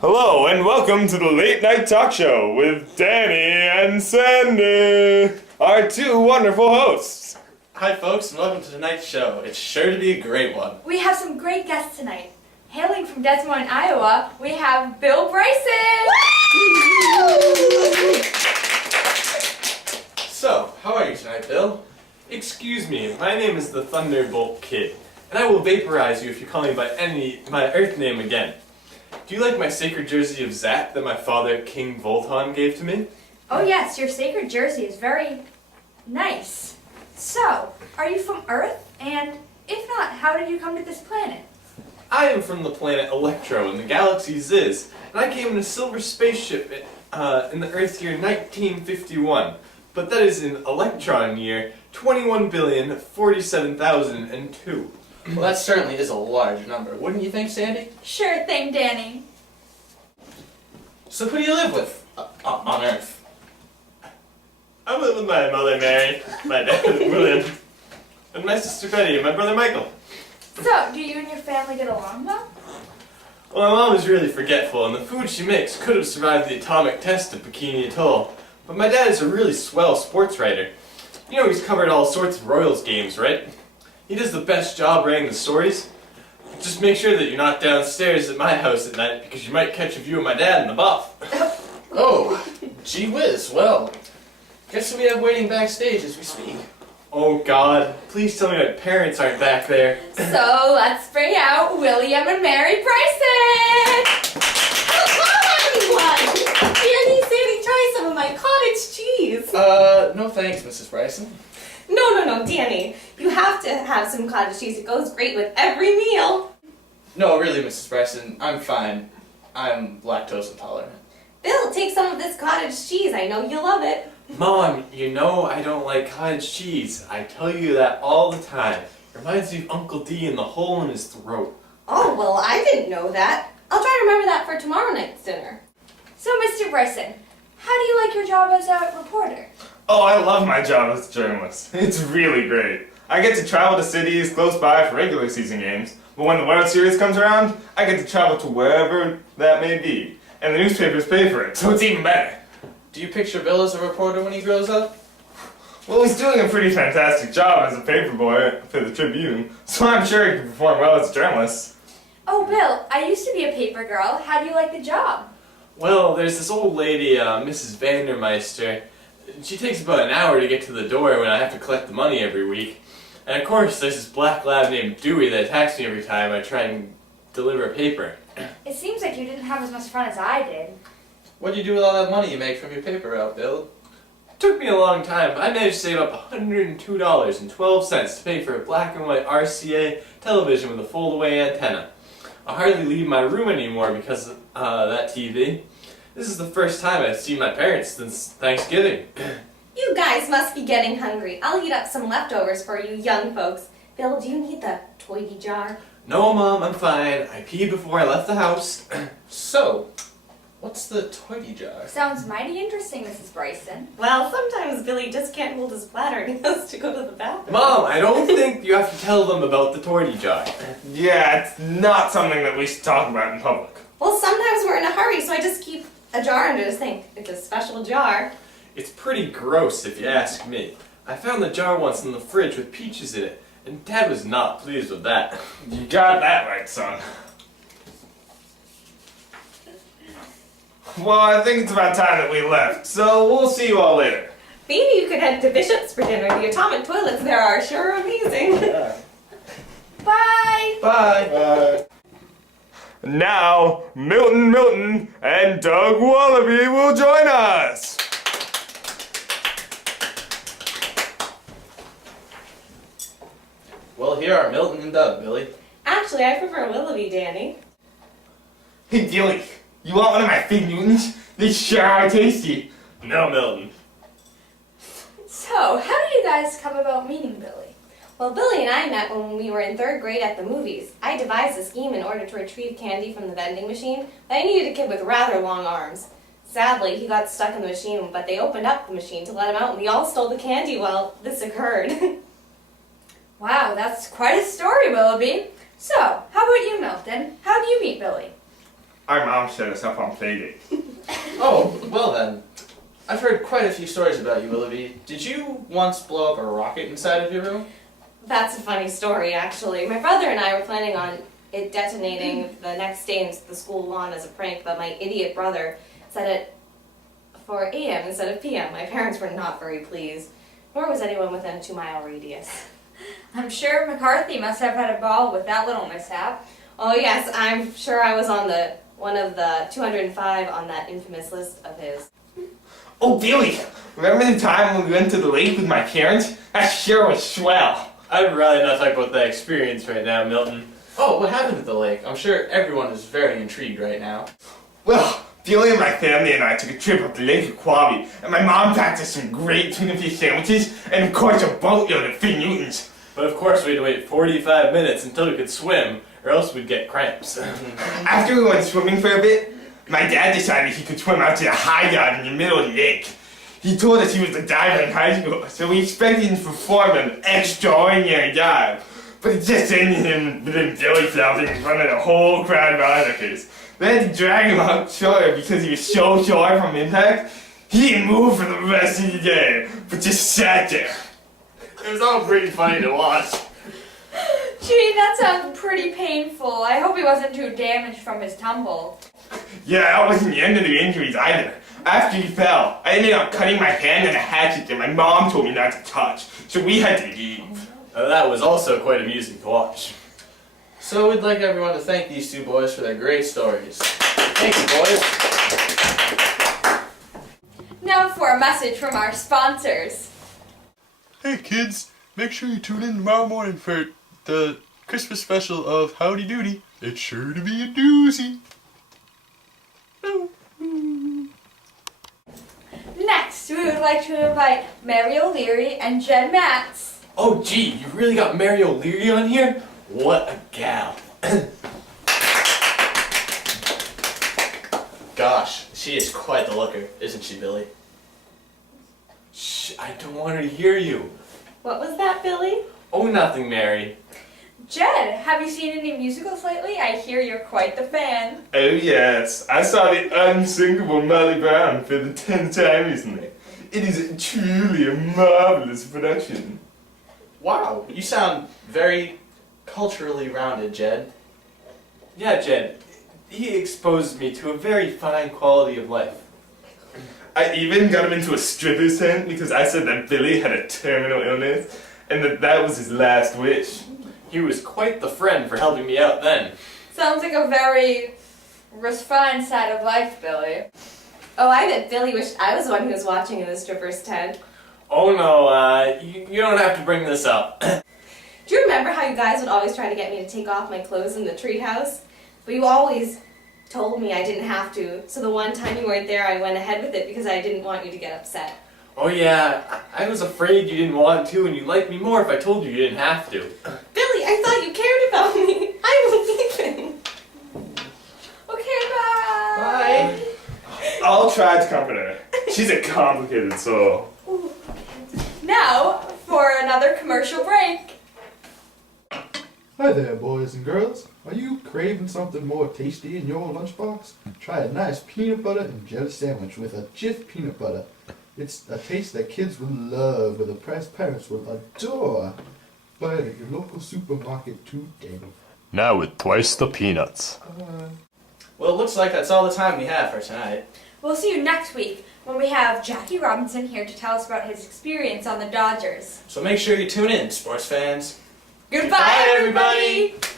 Hello and welcome to the Late Night Talk Show with Danny and Sandy, our two wonderful hosts. Hi folks and welcome to tonight's show. It's sure to be a great one. We have some great guests tonight. Hailing from Des Moines, Iowa, we have Bill Bryson! So, how are you tonight, Bill? Excuse me, my name is the Thunderbolt Kid, and I will vaporize you if you call me by my Earth name again. Do you like my sacred jersey of Zap that my father, King Volton, gave to me? Oh yes, your sacred jersey is very nice. So, are you from Earth? And if not, how did you come to this planet? I am from the planet Electro in the galaxy Ziz, and I came in a silver spaceship in the Earth year 1951. But that is in Electron year 21,047,002. Well, that certainly is a large number, wouldn't you think, Sandy? Sure thing, Danny. So who do you live with on Earth? I live with my mother Mary, my dad William, and my sister Betty, and my brother Michael. So, do you and your family get along well? Well, my mom is really forgetful, and the food she makes could have survived the atomic test of Bikini Atoll. But my dad is a really swell sports writer. You know, he's covered all sorts of Royals games, right? He does the best job writing the stories. Just make sure that you're not downstairs at my house at night, because you might catch a view of my dad in the buff. Oh, gee whiz, well, guess we have waiting backstage as we speak. Oh God, please tell me my parents aren't back there. So, let's bring out William and Mary Bryson! Hello, everyone! Danny, Sandy, try some of my cottage cheese. No thanks, Mrs. Bryson. No, Danny. You have to have some cottage cheese. It goes great with every meal. No, really, Mrs. Bryson, I'm fine. I'm lactose intolerant. Bill, take some of this cottage cheese. I know you'll love it. Mom, you know I don't like cottage cheese. I tell you that all the time. It reminds me of Uncle D and the hole in his throat. Oh, well, I didn't know that. I'll try to remember that for tomorrow night's dinner. So, Mr. Bryson, how do you like your job as a reporter? Oh, I love my job as a journalist. It's really great. I get to travel to cities close by for regular season games, but when the World Series comes around, I get to travel to wherever that may be. And the newspapers pay for it, so it's even better. Do you picture Bill as a reporter when he grows up? Well, he's doing a pretty fantastic job as a paper boy for the Tribune, so I'm sure he can perform well as a journalist. Oh, Bill, I used to be a paper girl. How do you like the job? Well, there's this old lady, Mrs. Vandermeister. She takes about an hour to get to the door when I have to collect the money every week. And of course, there's this black lab named Dewey that attacks me every time I try and deliver a paper. It seems like you didn't have as much fun as I did. What do you do with all that money you make from your paper route, Bill? It took me a long time, but I managed to save up $102.12 to pay for a black and white RCA television with a fold-away antenna. I hardly leave my room anymore because of that TV. This is the first time I've seen my parents since Thanksgiving. You guys must be getting hungry. I'll eat up some leftovers for you young folks. Bill, do you need the toity jar? No, Mom, I'm fine. I peed before I left the house. So, what's the toity jar? Sounds mighty interesting, Mrs. Bryson. Well, sometimes Billy just can't hold his bladder and he has to go to the bathroom. Mom, I don't think you have to tell them about the torty jar. Yeah, it's not something that we should talk about in public. Well, sometimes we're in a hurry, so I just keep a jar under the sink. It's a special jar. It's pretty gross if you ask me. I found the jar once in the fridge with peaches in it, and Dad was not pleased with that. You got that right, son. Well, I think it's about time that we left, so we'll see you all later. Maybe you could head to Bishop's for dinner. The atomic toilets there are sure amazing. Bye! Bye. Now, Milton, and Doug Wallaby will join us! Well, here are Milton and Doug, Billy. Actually, I prefer Willoughby, Danny. Hey, Dilly, you want one of my Fig Newtons? They sure are tasty. No, Milton. So, how did you guys come about meeting Billy? Well, Billy and I met when we were in 3rd grade at the movies. I devised a scheme in order to retrieve candy from the vending machine, but I needed a kid with rather long arms. Sadly, he got stuck in the machine, but they opened up the machine to let him out, and we all stole the candy while this occurred. Wow, that's quite a story, Willoughby. So, how about you, Milton? How do you meet Billy? Our mom set us up on Playdate. Oh, well then. I've heard quite a few stories about you, Willoughby. Did you once blow up a rocket inside of your room? That's a funny story, actually. My brother and I were planning on it detonating the next day in the school lawn as a prank, but my idiot brother set it for AM instead of PM. My parents were not very pleased, nor was anyone within a 2-mile radius. I'm sure McCarthy must have had a ball with that little mishap. Oh yes, I'm sure I was on one of the 205 on that infamous list of his. Oh, Billy! Remember the time when we went to the lake with my parents? That sure was swell. I'd rather not talk about that experience right now, Milton. Oh, what happened at the lake? I'm sure everyone is very intrigued right now. Well, Billy and my family and I took a trip up to Lake Aquabi, and my mom packed us some great tuna fish sandwiches, and of course a boatload of Fig Newtons. But of course we had to wait 45 minutes until we could swim, or else we'd get cramps. After we went swimming for a bit, my dad decided he could swim out to the high dive in the middle of the lake. He told us he was a diver in high school, so we expected him to perform an extraordinary dive. But it just ended him with Billy floundering in front of the whole crowd of onlookers. They had to drag him out shore because he was so sore from impact. He didn't move for the rest of the day, but just sat there. It was all pretty funny to watch. Gee, that sounds pretty painful. I hope he wasn't too damaged from his tumble. Yeah, that wasn't the end of the injuries either. After he fell, I ended up cutting my hand on a hatchet that my mom told me not to touch, so we had to leave. That was also quite amusing to watch. So we'd like everyone to thank these two boys for their great stories. Thank you, boys. Now for a message from our sponsors. Hey kids, make sure you tune in tomorrow morning for the Christmas special of Howdy Doody. It's sure to be a doozy. Next, we would like to invite Mary O'Leary and Jen Matz. Oh gee, you really got Mary O'Leary on here? What a gal. Gosh, she is quite the looker, isn't she, Billy? Shh, I don't want her to hear you. What was that, Billy? Oh, nothing, Mary. Jen, have you seen any musicals lately? I hear you're quite the fan. Oh yes, I saw the unsinkable Molly Brown for the 10th time recently. It is truly a marvelous production. Wow, you sound very culturally rounded, Jed. Yeah, Jed, he exposed me to a very fine quality of life. I even got him into a stripper's tent because I said that Billy had a terminal illness and that was his last wish. He was quite the friend for helping me out then. Sounds like a very refined side of life, Billy. Oh, I bet Billy wished I was the one who was watching in the stripper's tent. Oh no, you don't have to bring this up. Do you remember how you guys would always try to get me to take off my clothes in the treehouse? But you always told me I didn't have to, so the one time you weren't there I went ahead with it because I didn't want you to get upset. Oh yeah, I was afraid you didn't want to and you'd like me more if I told you you didn't have to. Billy, I thought you cared about me. I'm leaving. Okay, bye. Bye. I'll try to comfort her. She's a complicated soul. Now for another commercial break. Hi there, boys and girls. Are you craving something more tasty in your lunchbox? Try a nice peanut butter and jelly sandwich with a Jif peanut butter. It's a taste that kids will love with a price parents will adore. Buy it at your local supermarket today. Now with twice the peanuts. Well, it looks like that's all the time we have for tonight. We'll see you next week when we have Jackie Robinson here to tell us about his experience on the Dodgers. So make sure you tune in, sports fans. Goodbye, Bye, everybody! everybody.